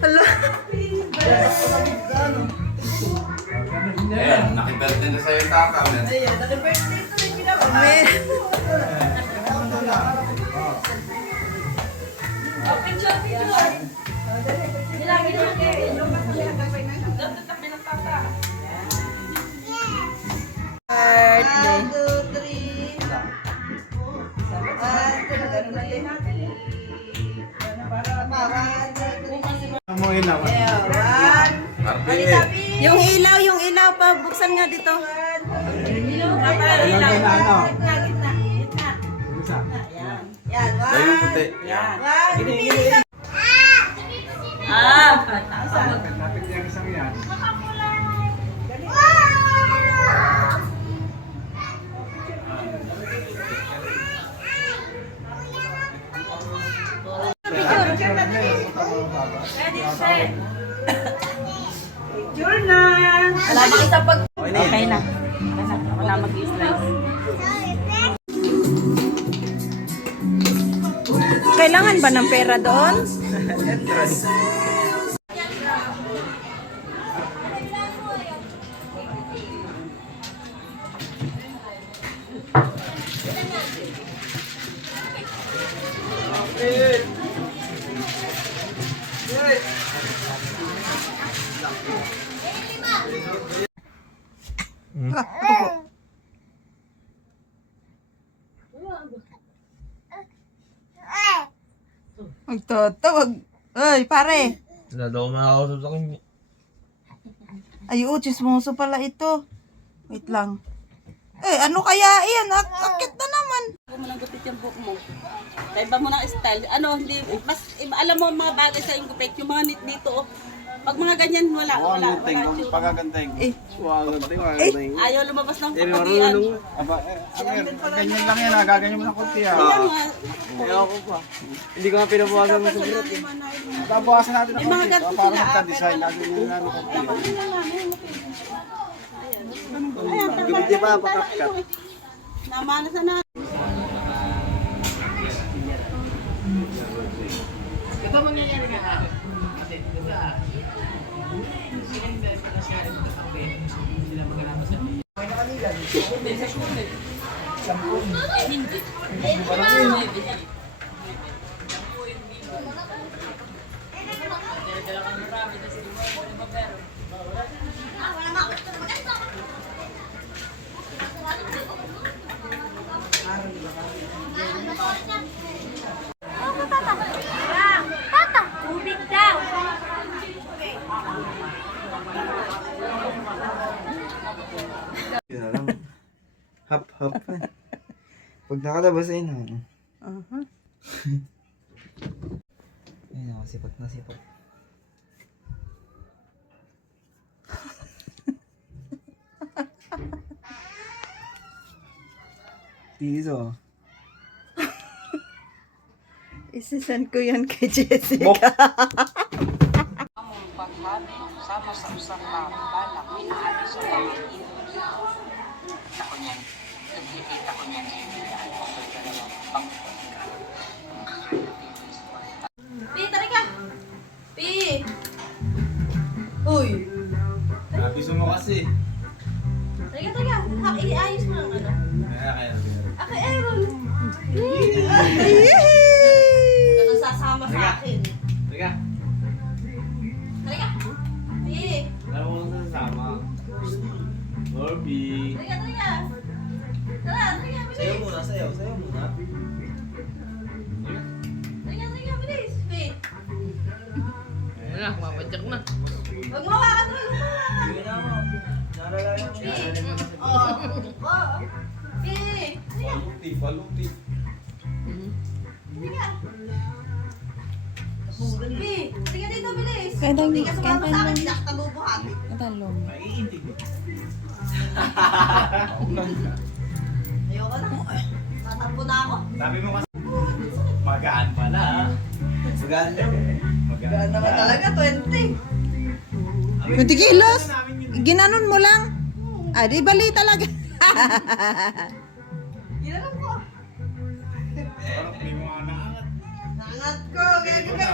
Hala. Ayan, nakibirthday na sa'yo yung tata. Ayan, naka-birthday ito rin ginawa. Amen. Picture. Nilagay na kayo. Yung masali hanggang may nang. Dapat tabi ng tata. Birthday. 1, 2, 3. Ang mga ilaw. Yung ilaw pa, buksan nga dito. Ayun, puti. Lapit yung isang yan. Wala makita pag... Okay na. Wala mag-slice. Kailangan ba ng pera doon? Magtotawag. Ay, pare. Wala daw makakausap sa akin. Ay, chismoso pala ito. Wait lang. Eh, ano kaya yan? Akit na naman. Huwag mo nang gupit yung buhok mo. Iba mo ng style. Ano, hindi, mas, alam mo ang mga bagay sa yung gupit, yung mga nit dito, oh. Pag mga ganyan, wala. Pagkagandeng. Eh, Ayaw lumabas ng kapagian. Aba, ano yun? Ganyan lang yan, gaganyan mo ng kunti. Ayan nga. Hindi ko nga pinabawasan mo sa burot. Babawasan natin ng May mga kunti. ganito Para sila. magka-design, gaganyan namin ng kunti. Ayan, Gupit pa, pakapkat. namanasan na. Yun na lang. Hap. Pag nakalabas ay na. Ayun ako, sipat na sipat. Tiso. isisend ko yan kay Jessica. Among paghabi, sama sa usang balak, minaali sa mga Ako niyan, nagkikita ko niyan. Pi, tari ka. Pi. Uy. Nabiso mo kasi. Tari ka. Iayos mo lang ano. Kaya. Okay, Aaron. Ganun sasama sa akin. Teka, Tari ka. Pi. alam mo lang sasama. Norby. Tari ka. Tara, bilis. Sayo muna. Tari ka, bilis. Pi. Wala, mamadyak na. Huwag mo hawakan mo. Sige na mo. Naralayan mo. Pi. Oo. Pi. Baluti. Tari ka. Pi. Tari ka dito, bilis. Kaya tayo- Hindi ka sumama kaya sa akin. tayo- Hindi ka talubuhan. Talong. Ayoko na. Tatampo na ako. Sabi mo kasi, magaan pala. Maganda. Gano'n naman talaga, 20. 20 kilos? Ginanon mo lang? Ah, di bali talaga. Ginanon ko. Parang hindi mo nga naangat. Nangat ko. Gano'n ka.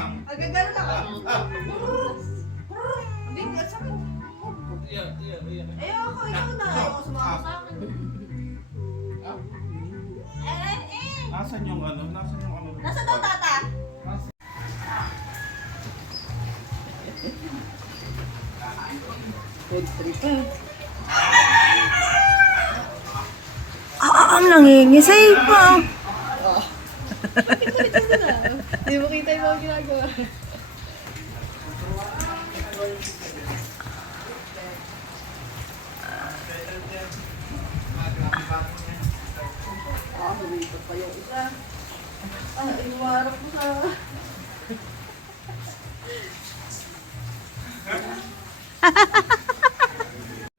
Ayoko, ikaw na. Ayoko sumama sa akin. Nasaan yung ano? Nasaan yung ano? Nasa daw tata? Ang nangingisay pa. Hindi mo kita yung mga ginagawa.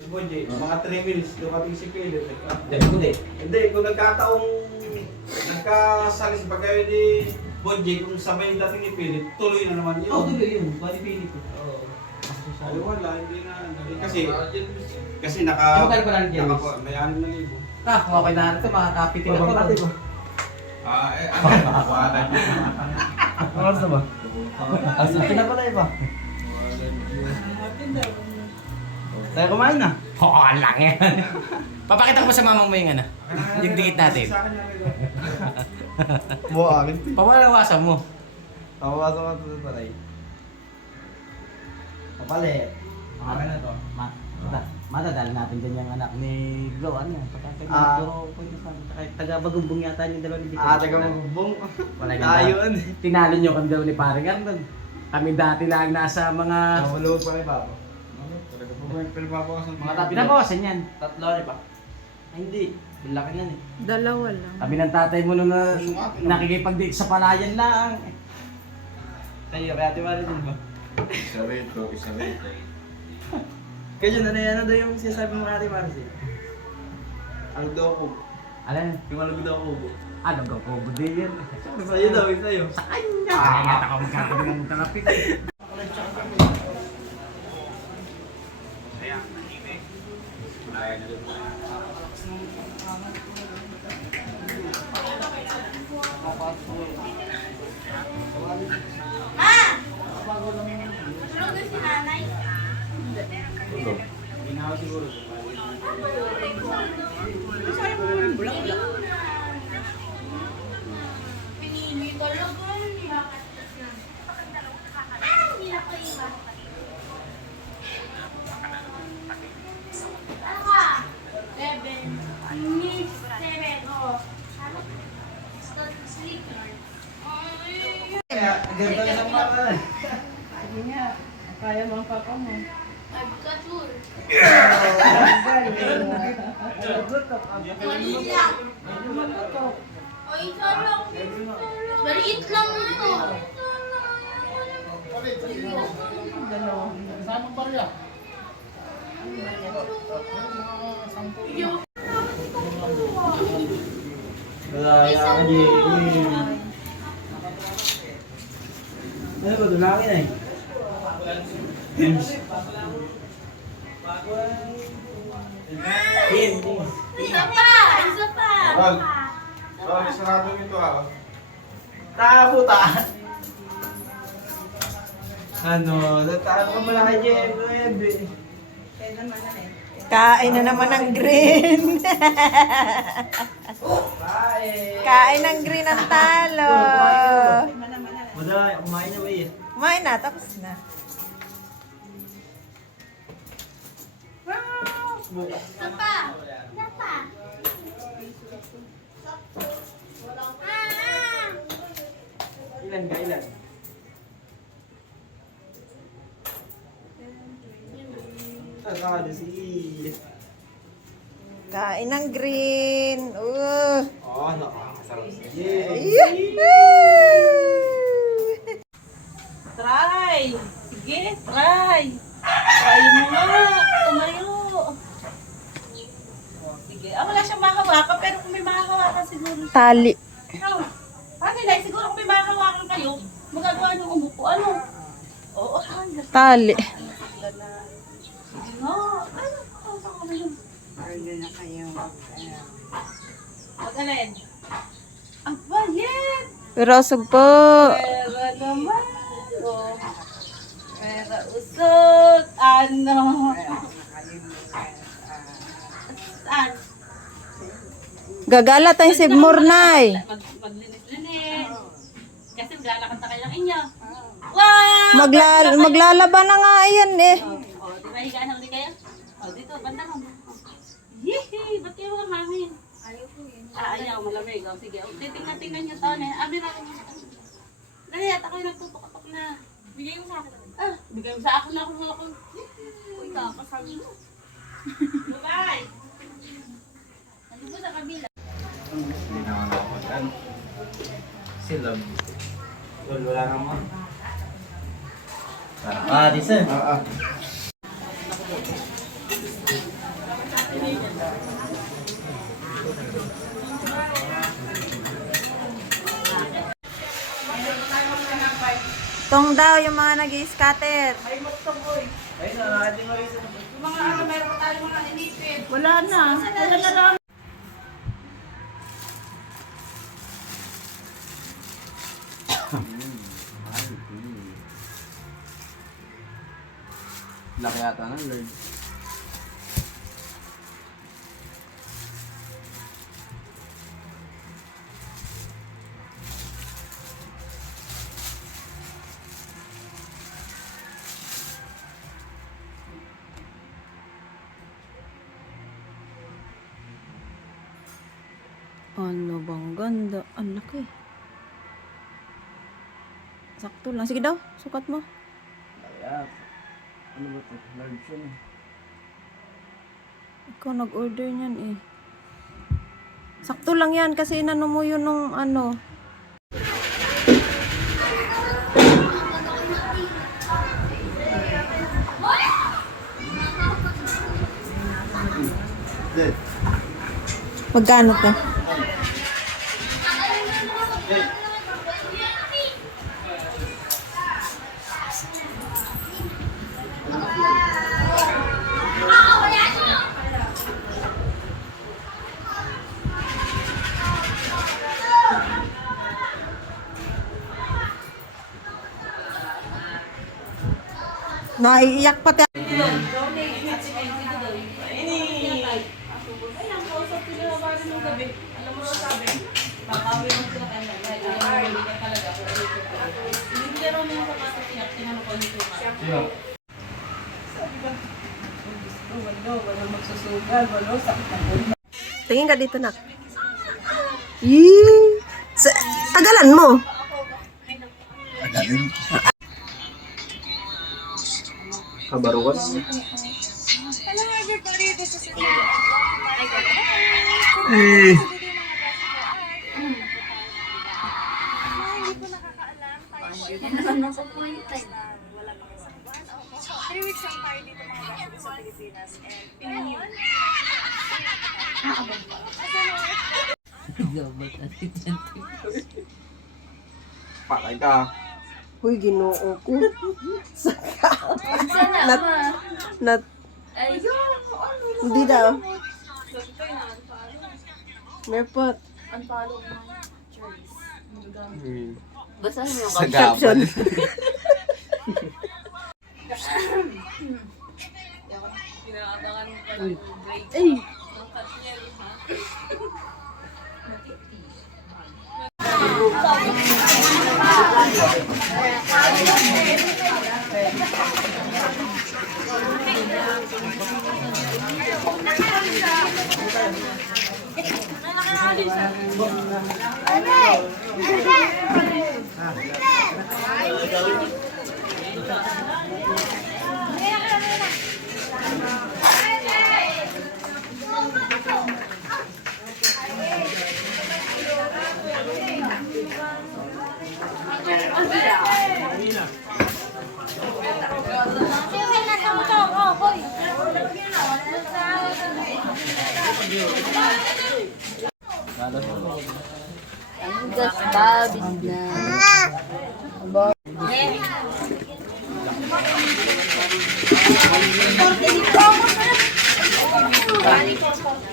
Bonje, mga 3 minutes, dumating si Philip. Hindi. Hindi, kung nagkataong nagkasalis pa kayo ni Bonje, kung sabay yung dating ni Philip, tuloy na naman yun. Oo, tuloy yun. Bali pilit ko. Oo. Ay, wala, hindi na. Kasi Yung kayo pala ni James? may 6,000. Ah, okay na ito. Makakapitin ako. Wala niya. Oras na ba? Asa na pala iba? Tayo kumain na. Oo, ang lang yan. Papakita ko ba sa mamang mo yung ano? Yung dikit natin. Sa akin yan, ito. Buo akin. Pamalawasan mo. Nakapasok ka ito sa tayo. Kapalit. Okay na to. Matadali natin dyan yung anak ni Glo. Ano yan? Ah. Taga-bagumbong yata yung dalawa ni Dikit. Taga magbubong. Wala ganda. Ayun. Tinalo nyo kami daw ni Paring Arnold. Kami dati lang nasa mga... Nahulog pa iba. Pero babawasan Mga tapi na bawasan yan. Tatlo rin ba? Ay hindi. Bilaki na eh. Dalawa lang. Kami ng tatay mo nung nakikipag-date sa palayan lang. Kayo, kaya tiwala din ba? Isa rito, isa rito. Kayo, ano daw yung sinasabi mo Ate Marcy? Alog daw ako. Alam, Yung alog daw ako. ano ka po, din yan. Sa'yo daw, sa'yo. Sa kanya! Kaya ako magkakaroon ng talapit. Tulog na si nanay. Ginawa siguro. Pinili talaga. Hindi na kayo. Seven. Seven. Oh. Sleep. Ganda ng mata eh. Sige nga. Kaya mo ang papa mo. Agkatur. Magutok. O, isa lang. Maliit lang ito. Sama pa rin. Wala ka, Jimmy. Ano ba, dunangin eh. Isa pa. Isa pa. Ral, Ral, isarado nito ah. Nakaputa. Ano, natalo ka pala kay Jimmy. Kain na naman ng green. Kain ng green ang talo. Madala, kumain na ba eh? Kumain na, tapos na. Isa pa. Isa pa. Ilan ka, ilan? Saka si... Kain ng green. Oh, nakakasarap si Jimmy. Try! Sige, try! Try mo nga! Tumayo! Sige. Wala siyang makahawakan, pero kung may makahawakan siguro siya. Tali. Oh, Ate Lai, siguro kung may makahawakan kayo, magagawa niyo umupo. Ano? Oo, hanggang. Tali. Sige nga. Ano? Saan ka na yun? Mag-alin? Ang bayet! Pirosog po. Pera naman! Oh. pera usot. Ano? Saan? Gagala tayong Sibmor, Nay. Maglinis-linis. Kasi maglalakad na kayo ng inyo. Wow! Maglalaba na nga yan eh. O, di ba higaan na ulit kayo? O, dito, banda mo. Yee! Ba't kayo mga mamin? Ayaw po yun. Ayaw, malamig. O, sige. O, titingnan nyo to. Amin na. Dali, at ako'y nagtutok-tok na. Bigay mo sa akin. Ah, bigay mo sa ako na ako. Uy, kakasal mo. Bye-bye! Ano po sa kabila? Hindi naman ako mag-an. Sila. Wala naman. Ah, di sir. Tong daw yung mga nag-i-scatter. Ay, nakating Marisa. Mga ano, meron pa tayong mga inipit. Wala na. Wala na lang. Laki yata ng Lord. Ano bang ganda? Ang laki. Sakto lang. Sige daw, sukat mo. Kaya, ano ba ito? Large yun eh. Ikaw nag-order niyan eh. Sakto lang yan kasi inano mo yun nung ano. Magkano to? Naiiyak pati. Tingin ka dito, nak. Yee! Tagalan mo. Kabaruan. Hello everybody, this is Ina. Hindi ko nakakaalam. Ano sa point time? Wala pa sa buwan. 3 weeks lang tayo dito mga gashi sa Pilipinas. And ngayon, Patay ka. Uy, ginoo ko. Nat. Hindi daw. Merpot. Sa gabal. Ay.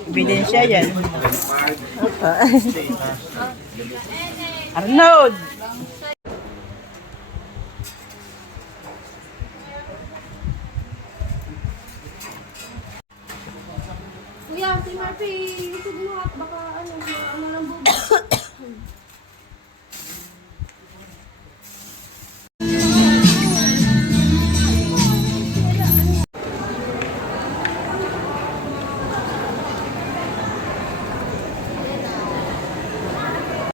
Ebidensya yan. Arnold! Kuya, si Marpy, isig mo at baka ano ng bubo.